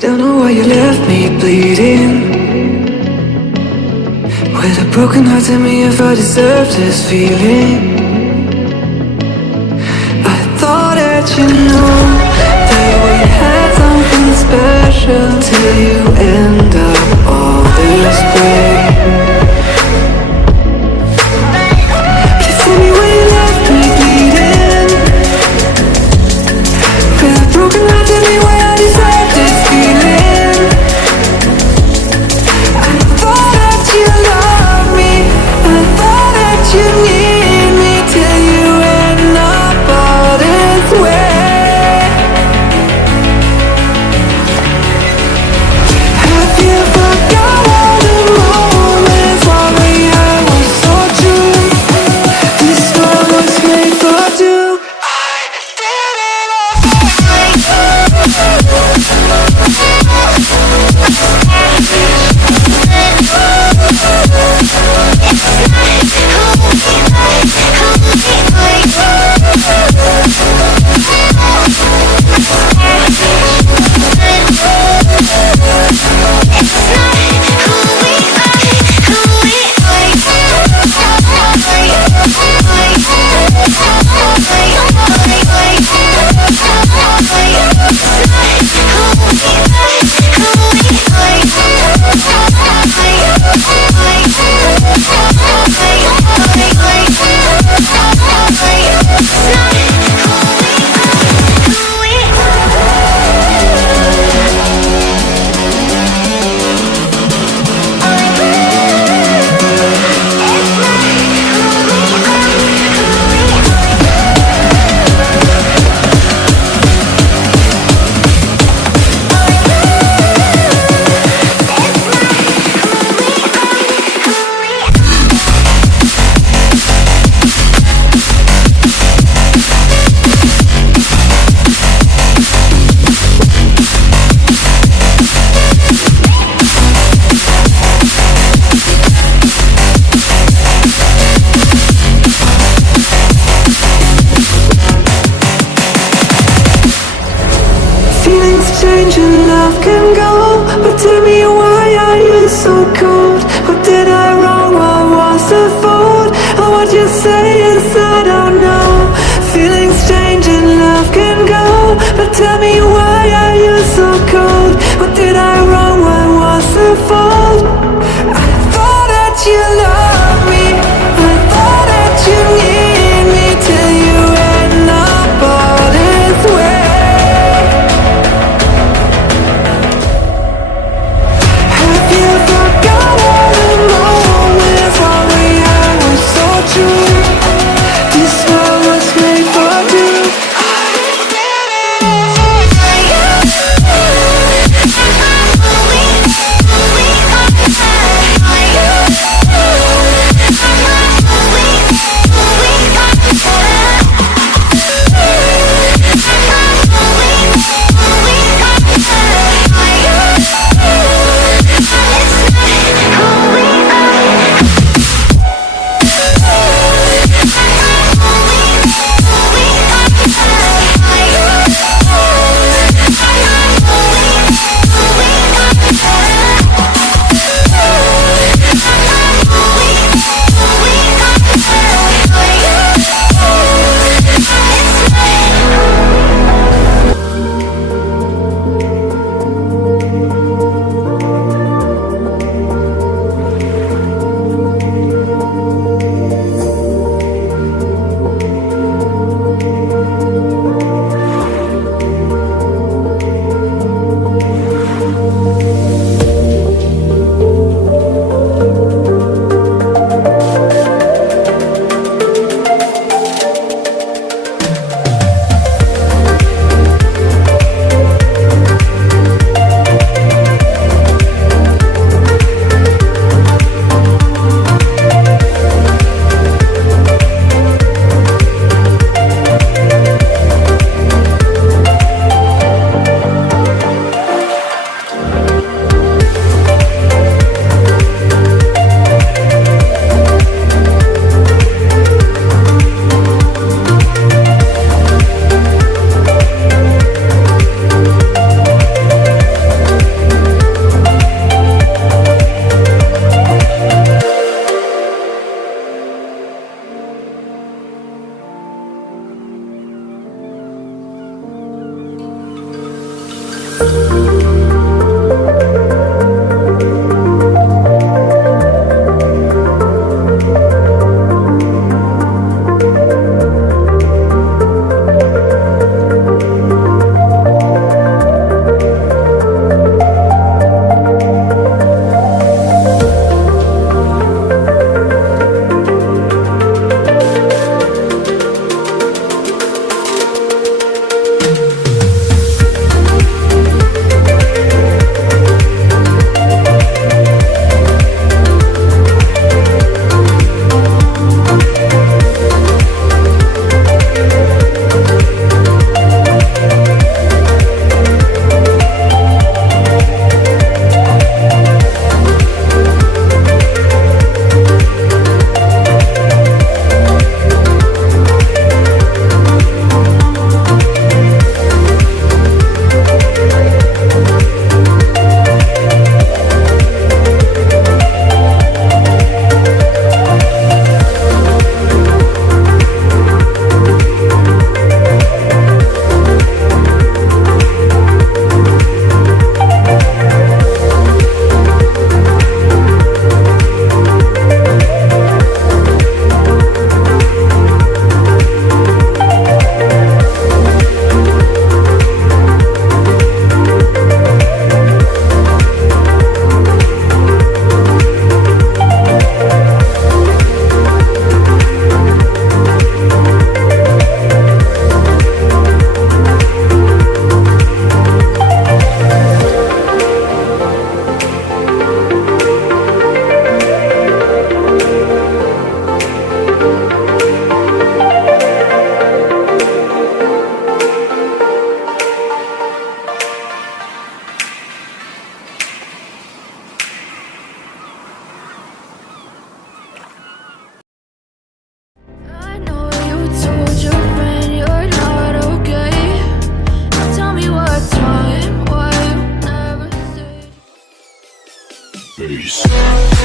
Don't know why you left me bleeding. With a broken heart, tell me if I deserve this feeling. I thought that you know that we had something special till you end up all this way. Please tell me why you left me bleeding. With a broken heart, tell me why I deserve this feeling. I thought that you loved me, I thought that you need me till you end up all this way. Have you forgot all the moments while we had was so true? This world was made for two. I did it change and love can go, but tell me why are you so cold? What did I wrong? What was the fault? Or what you say inside, I don't know. Feelings change and love can go, but tell me why are you so cold? What did I wrong? What was the fault? I thought that you loved me, I thought that you need me till you end up all this way. This world was made for two. I did it. I know you told your friend you're not okay. Tell me what's wrong and why you never said. Peace.